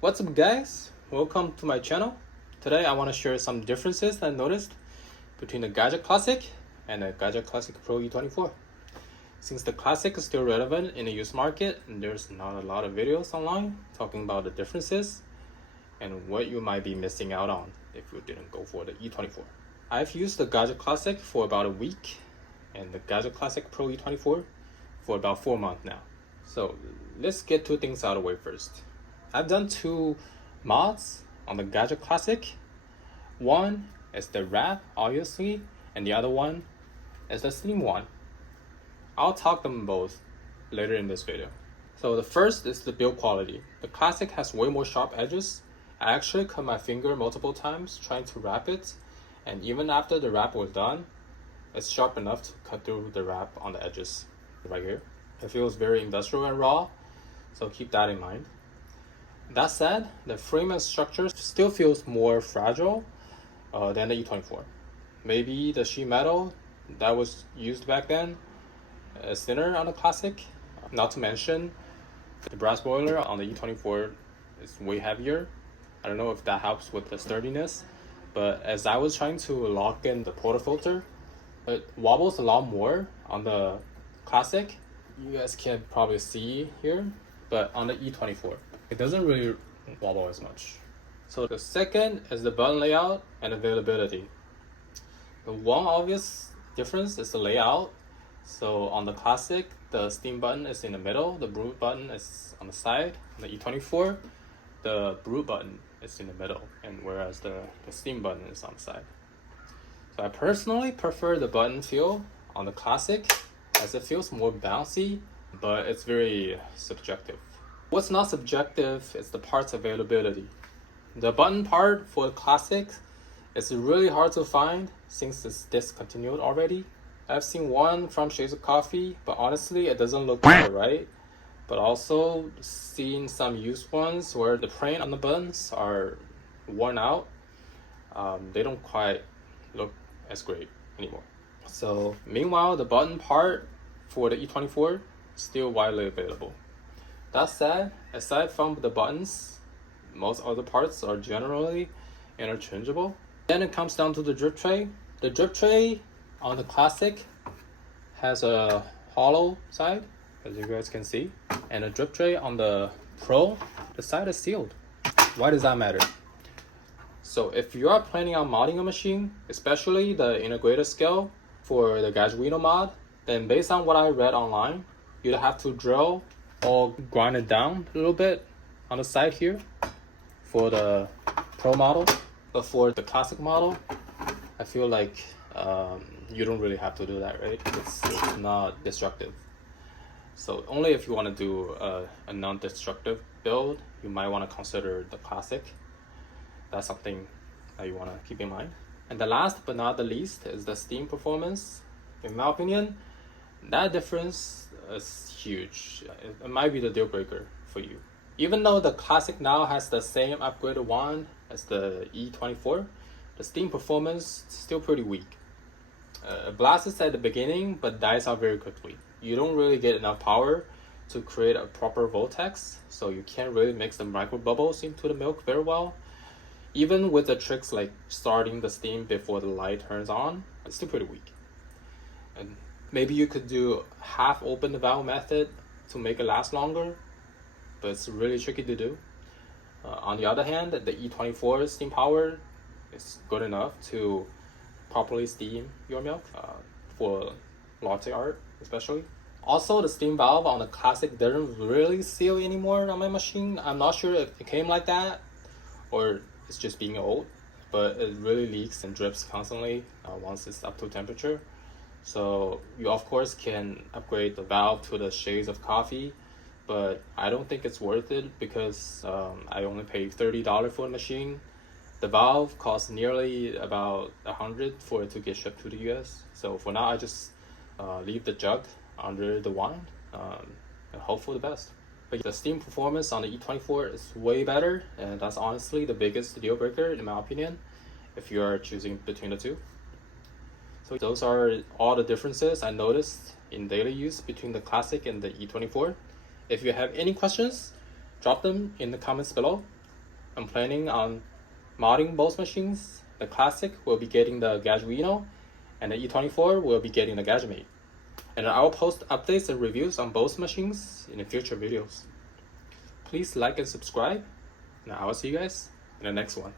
What's up guys? Welcome to my channel. Today I want to share some differences I noticed between the Gaggia Classic and the Gaggia Classic Pro E24. Since the Classic is still relevant in the used market and there's not a lot of videos online talking about the differences and what you might be missing out on if you didn't go for the E24. I've used the Gaggia Classic for about a week and the Gaggia Classic Pro E24 for about 4 months now. So let's get two things out of the way first. I've done two mods on the Gaggia Classic. One is the wrap, obviously, and the other one is the steam one. I'll talk them both later in this video. So the first is the build quality. The Classic has way more sharp edges. I actually cut my finger multiple times trying to wrap it, and even after the wrap was done, it's sharp enough to cut through the wrap on the edges right here. It feels very industrial and raw, so keep that in mind. That said, the frame and structure still feels more fragile than the E24. Maybe the sheet metal that was used back then is thinner on the Classic. Not to mention, the brass boiler on the E24 is way heavier. I don't know if that helps with the sturdiness, but as I was trying to lock in the portafilter, it wobbles a lot more on the Classic. You guys can't probably see here, but on the E24, it doesn't really wobble as much. So the second is the button layout and availability. The one obvious difference is the layout. So on the Classic, the steam button is in the middle, the brute button is on the side. On the E24, the brute button is in the middle, and whereas the steam button is on the side. So I personally prefer the button feel on the Classic as it feels more bouncy, but it's very subjective. What's not subjective is the parts availability. The button part for the Classic is really hard to find since it's discontinued already. I've seen one from Shades of Coffee, but honestly it doesn't look right. But also seen some used ones where the print on the buttons are worn out. They don't quite look as great anymore. So meanwhile, the button part for the E24 is still widely available. That said, aside from the buttons, most other parts are generally interchangeable. Then it comes down to the drip tray. The drip tray on the Classic has a hollow side, as you guys can see, and the drip tray on the Pro, the side is sealed. Why does that matter? So if you are planning on modding a machine, especially the integrated scale for the Gaggia mod, then based on what I read online, you'd have to drill or grind it down a little bit on the side here for the Pro model. But for the Classic model, I feel like you don't really have to do that, right? It's not destructive. So only if you want to do a non-destructive build, you might want to consider the Classic. That's something that you want to keep in mind. And the last but not the least is the steam performance. In my opinion, that difference is huge. It might be the deal breaker for you. Even though the Classic now has the same upgraded wand as the E24, the steam performance is still pretty weak. It blasts at the beginning but dies out very quickly. You don't really get enough power to create a proper vortex, so you can't really mix the micro bubbles into the milk very well. Even with the tricks like starting the steam before the light turns on, it's still pretty weak. And maybe you could do half open the valve method to make it last longer, but it's really tricky to do. On the other hand, the E24 steam power is good enough to properly steam your milk for latte art especially. Also, the steam valve on the Classic doesn't really seal anymore on my machine. I'm not sure if it came like that or it's just being old, but it really leaks and drips constantly once it's up to temperature. So you of course can upgrade the valve to the Shades of Coffee, but I don't think it's worth it because I only paid $30 for the machine. The valve costs nearly about $100 for it to get shipped to the US. So for now, I just leave the jug under the wand and hope for the best. But the steam performance on the E24 is way better, and that's honestly the biggest deal breaker in my opinion if you are choosing between the two. So those are all the differences I noticed in daily use between the Classic and the E24. If you have any questions, drop them in the comments below. I'm planning on modding both machines. The Classic will be getting the Gaggia, and the E24 will be getting the Gaggia. And I'll post updates and reviews on both machines in the future videos. Please like and subscribe, and I will see you guys in the next one.